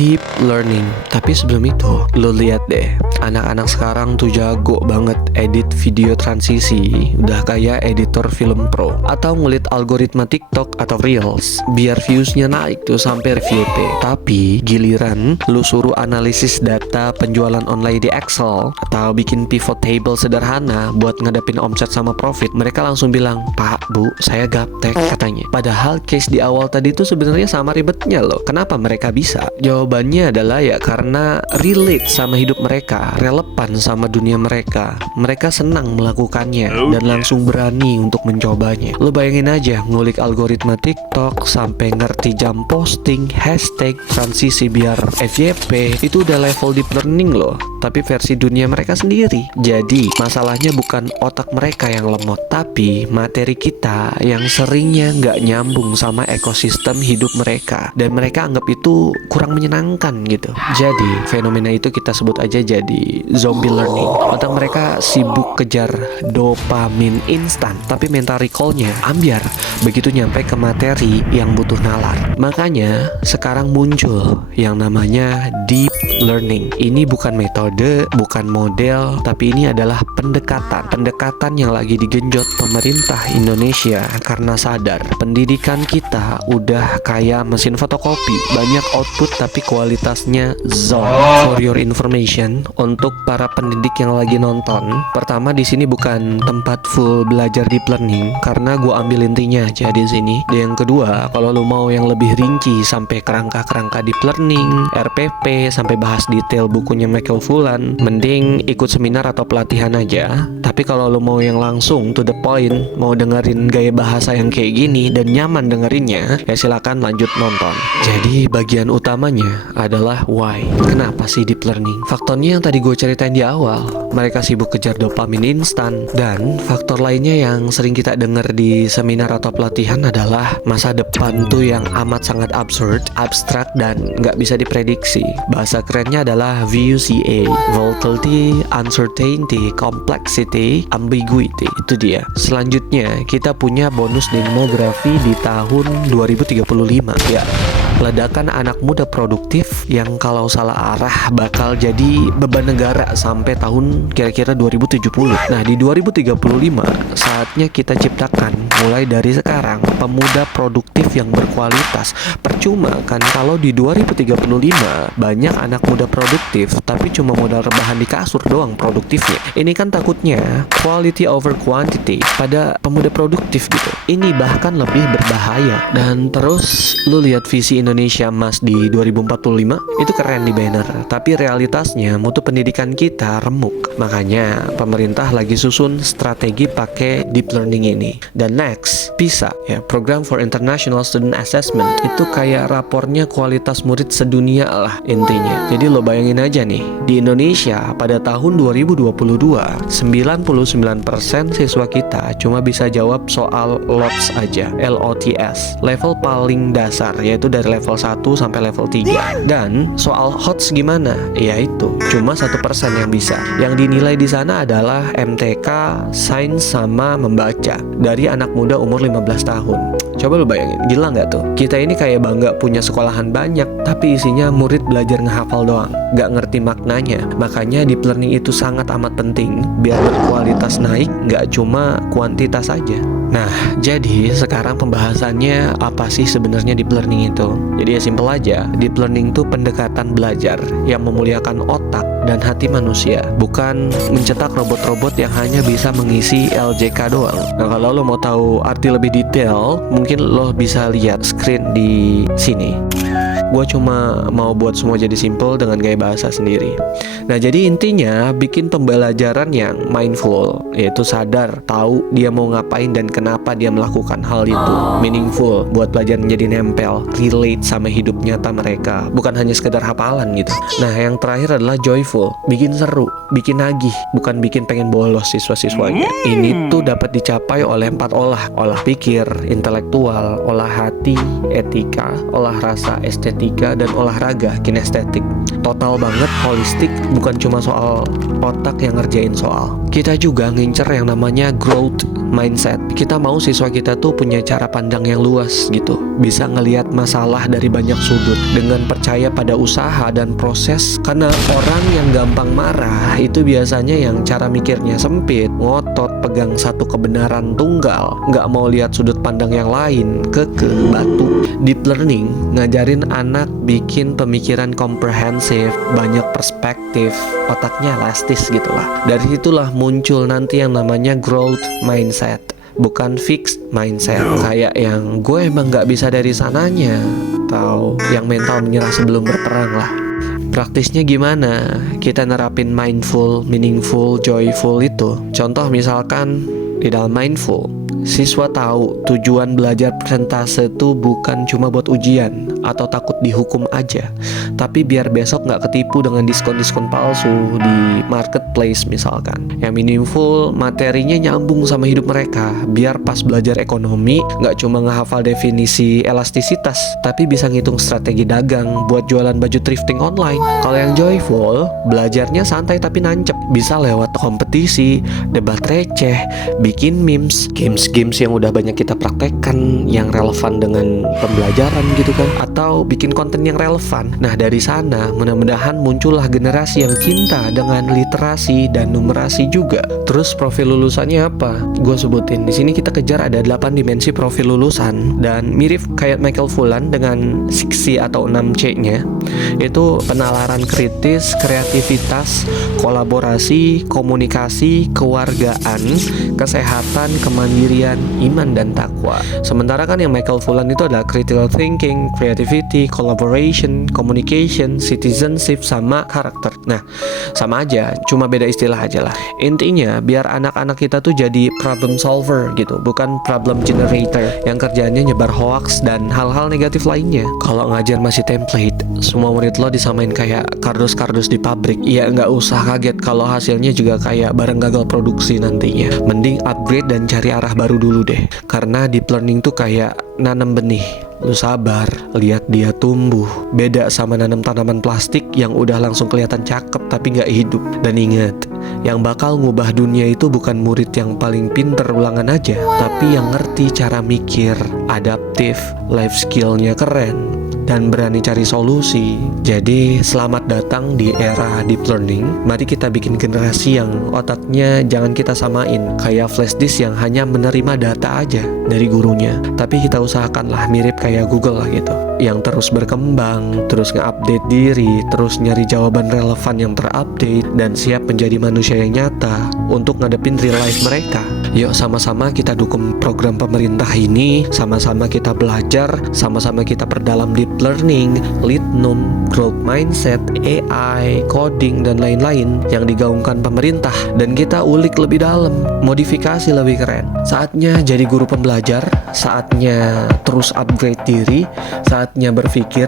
deep learning. Tapi sebelum itu, lo lihat deh, anak-anak sekarang tuh jago banget edit video transisi, udah kayak editor film pro, atau ngulit algoritma TikTok atau Reels biar viewsnya naik tuh sampai FYP. Tapi giliran lu suruh analisis data penjualan online di Excel atau bikin pivot table sederhana buat ngadepin omset sama profit, mereka langsung bilang, "Pak, Bu, saya gaptek," katanya. Padahal case di awal tadi tuh sebenarnya sama ribetnya loh. Kenapa mereka bisa? Jawabannya adalah ya karena relate sama hidup mereka, relevan sama dunia mereka. Mereka senang melakukannya dan langsung berani untuk mencobanya. Lo bayangin aja, ngulik algoritma TikTok sampai ngerti jam posting, hashtag, transisi biar FYP, itu udah level deep learning loh. Tapi versi dunia mereka sendiri. Jadi masalahnya bukan otak mereka yang lemot, tapi materi kita yang seringnya nggak nyambung sama ekosistem hidup mereka, dan mereka anggap itu kurang menyenangkan gitu. Jadi fenomena itu kita sebut aja jadi zombie learning. Otak mereka sibuk kejar dopamin instan, tapi mental recallnya ambiar begitu nyampe ke materi yang butuh nalar. Makanya sekarang muncul yang namanya deep learning. Ini bukan metode, bukan model, tapi ini adalah pendekatan yang lagi digenjot pemerintah Indonesia karena sadar pendidikan kita udah kayak mesin fotokopi, banyak output tapi kualitasnya zonk. For your information, untuk para pendidik yang lagi nonton, pertama di sini bukan tempat full belajar deep learning karena gua ambil intinya aja di sini. Dan yang kedua, kalau lu mau yang lebih rinci sampai kerangka-kerangka deep learning, RPP, sampai bahas detail bukunya Michael Fullan, mending ikut seminar atau pelatihan aja. Tapi kalau lo mau yang langsung to the point, mau dengerin gaya bahasa yang kayak gini dan nyaman dengerinnya, ya silakan lanjut nonton. Jadi bagian utamanya adalah why. Kenapa sih deep learning? Faktornya yang tadi gue ceritain di awal, mereka sibuk kejar dopamin instan. Dan faktor lainnya yang sering kita denger di seminar atau pelatihan adalah masa depan tuh yang amat sangat absurd, abstrak, dan nggak bisa diprediksi. Bahasa kerennya adalah VUCA, volatility, uncertainty, complexity, ambiguity. Itu dia. Selanjutnya kita punya bonus demografi di tahun 2035. Ya, ledakan anak muda produktif yang kalau salah arah bakal jadi beban negara sampai tahun kira-kira 2070. Nah, di 2035 saatnya kita ciptakan mulai dari sekarang pemuda produktif yang berkualitas. Percuma kan kalau di 2035 banyak anak muda produktif tapi cuma modal rebahan di kasur doang produktifnya. Ini kan takutnya quality over quantity pada pemuda produktif gitu. Ini bahkan lebih berbahaya. Dan terus lu lihat visi Indonesia Emas di 2045 itu keren di banner, tapi realitasnya mutu pendidikan kita remuk. Makanya pemerintah lagi susun strategi pakai deep learning ini. Dan next, PISA ya, Program for International Student Assessment, itu kayak rapornya kualitas murid sedunia lah intinya. Jadi lo bayangin aja nih, di Indonesia pada tahun 2022 99% siswa kita cuma bisa jawab soal LOTS aja, LOTS, level paling dasar, yaitu dari level 1 sampai level 3. Dan soal HOTS gimana? Ya itu cuma 1% yang bisa. Yang dinilai di sana adalah MTK, sains, sama membaca dari anak muda umur 15 tahun. Coba lu bayangin, gila nggak tuh? Kita ini kayak bangga punya sekolahan banyak, tapi isinya murid belajar ngehafal doang, nggak ngerti maknanya. Makanya deep learning itu sangat amat penting biar berkualitas naik, nggak cuma kuantitas aja. Nah, jadi sekarang pembahasannya apa sih sebenarnya deep learning itu? Jadi ya simple aja, deep learning itu pendekatan belajar yang memuliakan otak dan hati manusia, bukan mencetak robot-robot yang hanya bisa mengisi LJK doang. Nah, kalau lo mau tahu arti lebih detail, mungkin lo bisa lihat screen di sini. Gue cuma mau buat semua jadi simple dengan gaya bahasa sendiri. Nah, jadi intinya bikin pembelajaran yang mindful, yaitu sadar, tahu dia mau ngapain dan kenapa dia melakukan hal itu. Meaningful, buat pelajaran menjadi nempel, relate sama hidup nyata mereka, bukan hanya sekedar hafalan gitu. Nah, yang terakhir adalah joyful, bikin seru, bikin nagih, bukan bikin pengen bolos siswa-siswanya. Ini tuh dapat dicapai oleh 4 olah pikir, intelektual, olah hati, etika, olah rasa, estetika, dan olahraga, kinestetik. total banget, holistik, bukan cuma soal otak yang ngerjain soal. Kita juga ngincer yang namanya growth mindset. Kita mau siswa kita tuh punya cara pandang yang luas gitu, bisa ngelihat masalah dari banyak sudut dengan percaya pada usaha dan proses. Karena orang yang gampang marah itu biasanya yang cara mikirnya sempit, ngotot, pegang satu kebenaran tunggal, nggak mau lihat sudut pandang yang lain, kekeh, batu. Deep learning ngajarin anak bikin pemikiran komprehensif, banyak perspektif, otaknya elastis gitu lah. Dari situlah muncul nanti yang namanya growth mindset, bukan fixed mindset kayak yang gue emang nggak bisa dari sananya, atau yang mental menyerah sebelum berperang lah. Praktisnya gimana kita nerapin mindful, meaningful, joyful itu? Contoh misalkan di dalam mindful, siswa tahu tujuan belajar persentase itu bukan cuma buat ujian atau takut dihukum aja, tapi biar besok nggak ketipu dengan diskon-diskon palsu di marketplace misalkan. Yang meaningful, materinya nyambung sama hidup mereka, biar pas belajar ekonomi nggak cuma ngehafal definisi elastisitas, tapi bisa ngitung strategi dagang buat jualan baju thrifting online. Kalau yang joyful, belajarnya santai tapi nancep, bisa lewat kompetisi, debat receh, bikin memes, games yang udah banyak kita praktekkan yang relevan dengan pembelajaran gitu kan, atau bikin konten yang relevan. Nah dari sana mudah-mudahan muncullah generasi yang cinta dengan literasi dan numerasi juga. Terus profil lulusannya apa? Gue sebutin di sini, kita kejar ada 8 dimensi profil lulusan, dan mirip kayak Michael Fullan dengan 6C atau 6C-nya. Itu penalaran kritis, kreativitas, kolaborasi, komunikasi, kewargaan, kesehatan, kemandirian, iman, dan takwa. Sementara kan yang Michael Fullan itu adalah critical thinking, creativity, collaboration, communication, citizenship, sama karakter. Nah, sama aja, cuma beda istilah aja lah. Intinya, biar anak-anak kita tuh jadi problem solver gitu, bukan problem generator yang kerjanya nyebar hoax dan hal-hal negatif lainnya. Kalau ngajar masih template, semua murid lo disamain kayak kardus-kardus di pabrik, ya nggak usah kaget kalau hasilnya juga kayak barang gagal produksi nantinya. Mending upgrade dan cari arah baru dulu deh. Karena deep learning tuh kayak nanam benih. Lu sabar, lihat dia tumbuh. Beda sama nanam tanaman plastik yang udah langsung kelihatan cakep tapi nggak hidup. Dan ingat, yang bakal ngubah dunia itu bukan murid yang paling pinter ulangan aja, tapi yang ngerti cara mikir, adaptif, life skillnya keren, dan berani cari solusi. Jadi selamat datang di era deep learning. Mari kita bikin generasi yang otaknya jangan kita samain kayak flash disk yang hanya menerima data aja dari gurunya, tapi kita usahakanlah mirip kayak Google lah gitu, yang terus berkembang, terus nge-update diri, terus nyari jawaban relevan yang terupdate, dan siap menjadi manusia yang nyata untuk ngadepin real life mereka. Yuk sama-sama kita dukung program pemerintah ini, sama-sama kita belajar, sama-sama kita perdalam deep learning, litnum, growth mindset, AI, coding, dan lain-lain yang digaungkan pemerintah, dan kita ulik lebih dalam, modifikasi lebih keren. Saatnya jadi guru pembelajar, saatnya terus upgrade diri, saatnya berpikir.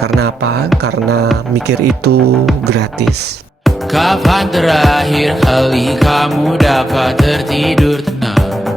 Karena apa? Karena mikir itu gratis. Kapan terakhir kali kamu dapat tertidur tenang?